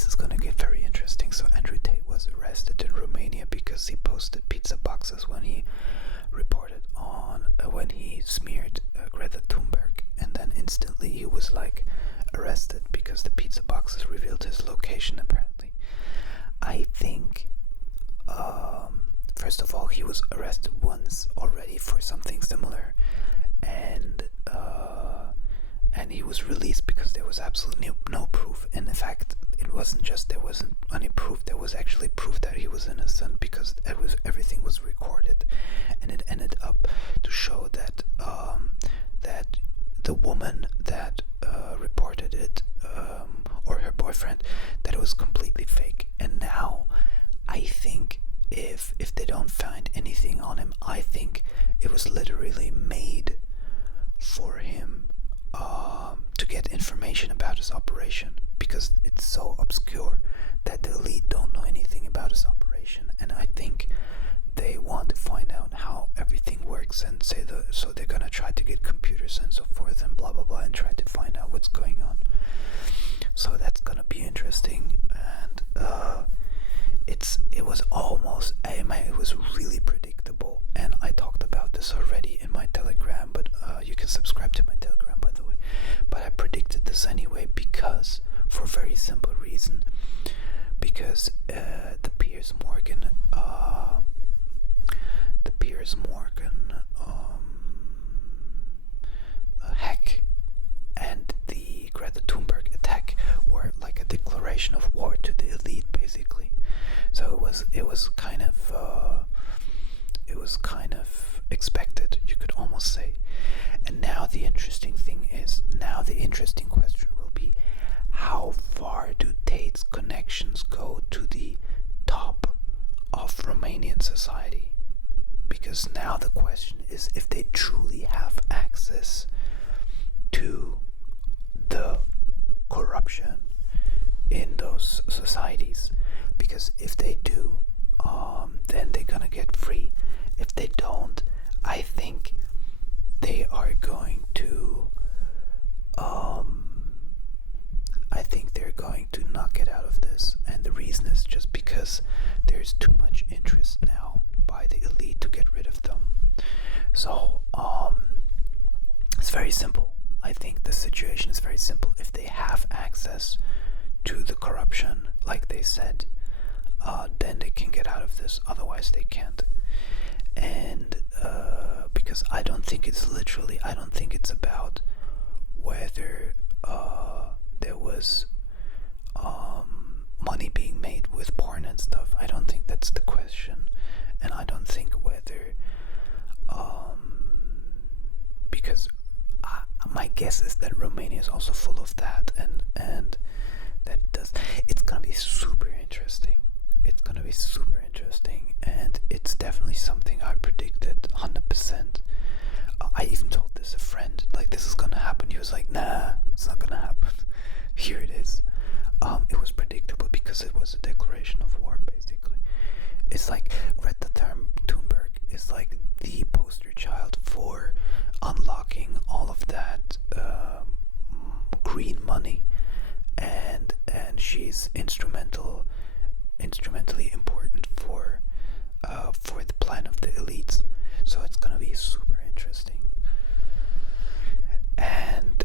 this is gonna get very interesting. So Andrew Tate was arrested in Romania because he posted pizza boxes when he reported on when he smeared Greta Thunberg, and then instantly he was like arrested because the pizza boxes revealed his location apparently. I think first of all, he was arrested once already for something similar, and he was released because there was absolutely no proof. And in fact, it wasn't just there wasn't any proof, there was actually proof that he was innocent, because everything was recorded, and it ended up to show that that the woman that reported it, or her boyfriend, that it was completely fake. And now I think if they don't find anything on him, I think it was literally made for him to get information about his operation, because it's so obscure that the elite don't know anything about his operation. And I think they want to find out how everything works, and so they're gonna try to get computers and so forth and blah blah blah, and try to find out what's going on. So that's gonna be interesting. And it was really predictable, and I talked about this already in my Telegram, but you can subscribe to my Telegram, by the way. But I predicted this anyway, because for a very simple reason, because the Piers Morgan hack and the Greta Thunberg attack were like a declaration of war to the elite, basically. So it was kind of expected, you could almost say. And now the interesting question will be, how far do Tate's connections go to the top of Romanian society? Because now the question is if they truly have access to the corruption in those societies. Because if they do, then they're gonna get free. If they don't, I think they are going to not get out of this. And the reason is just because there's too much interest now by the elite to get rid of them. So it's very simple. I think the situation is very simple. If they have access to the corruption, like they said, then they can get out of this. Otherwise they can't. And because I don't think it's about whether there was money being made with porn and stuff. I don't think that's the question. And I don't think whether because my guess is that Romania is also full of that, and that does. It's gonna be super interesting. And it's definitely something I predicted 100%. I even told this a friend, like, this is gonna happen. He was like, nah, it's not gonna happen. Here it is. It was predictable because it was a declaration of war, basically. It's like Greta Thunberg is like the poster child for unlocking all of that green money, and she's instrumentally important for the plan of the elites. So it's gonna be super interesting, and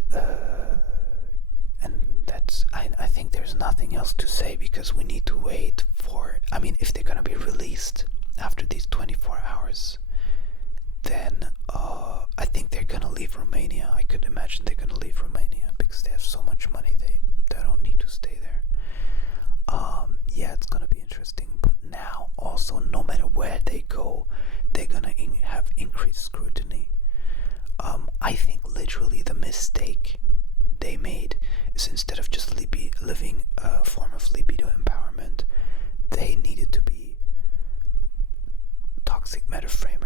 that's I think there's nothing else to say, because we need to wait for. I mean, if they're gonna be released after these 24 hours, then I think they're gonna leave Romania. I could imagine they're gonna leave Romania because they have so much money, they don't need to stay there. Yeah, it's gonna be interesting. But now also, no matter where they go, they're gonna have increased scrutiny. I think literally the mistake they made is, instead of just living a form of libido empowerment, they needed to be toxic matter frame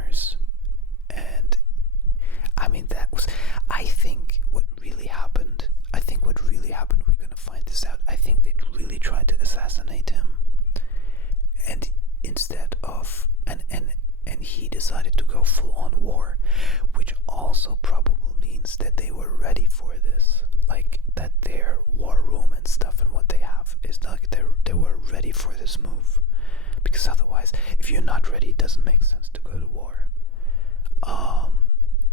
this move, because otherwise, if you're not ready, it doesn't make sense to go to war.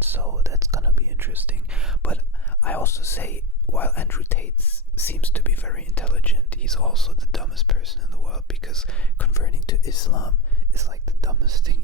So that's gonna be interesting. But I also say, while Andrew Tate seems to be very intelligent, he's also the dumbest person in the world, because converting to Islam is like the dumbest thing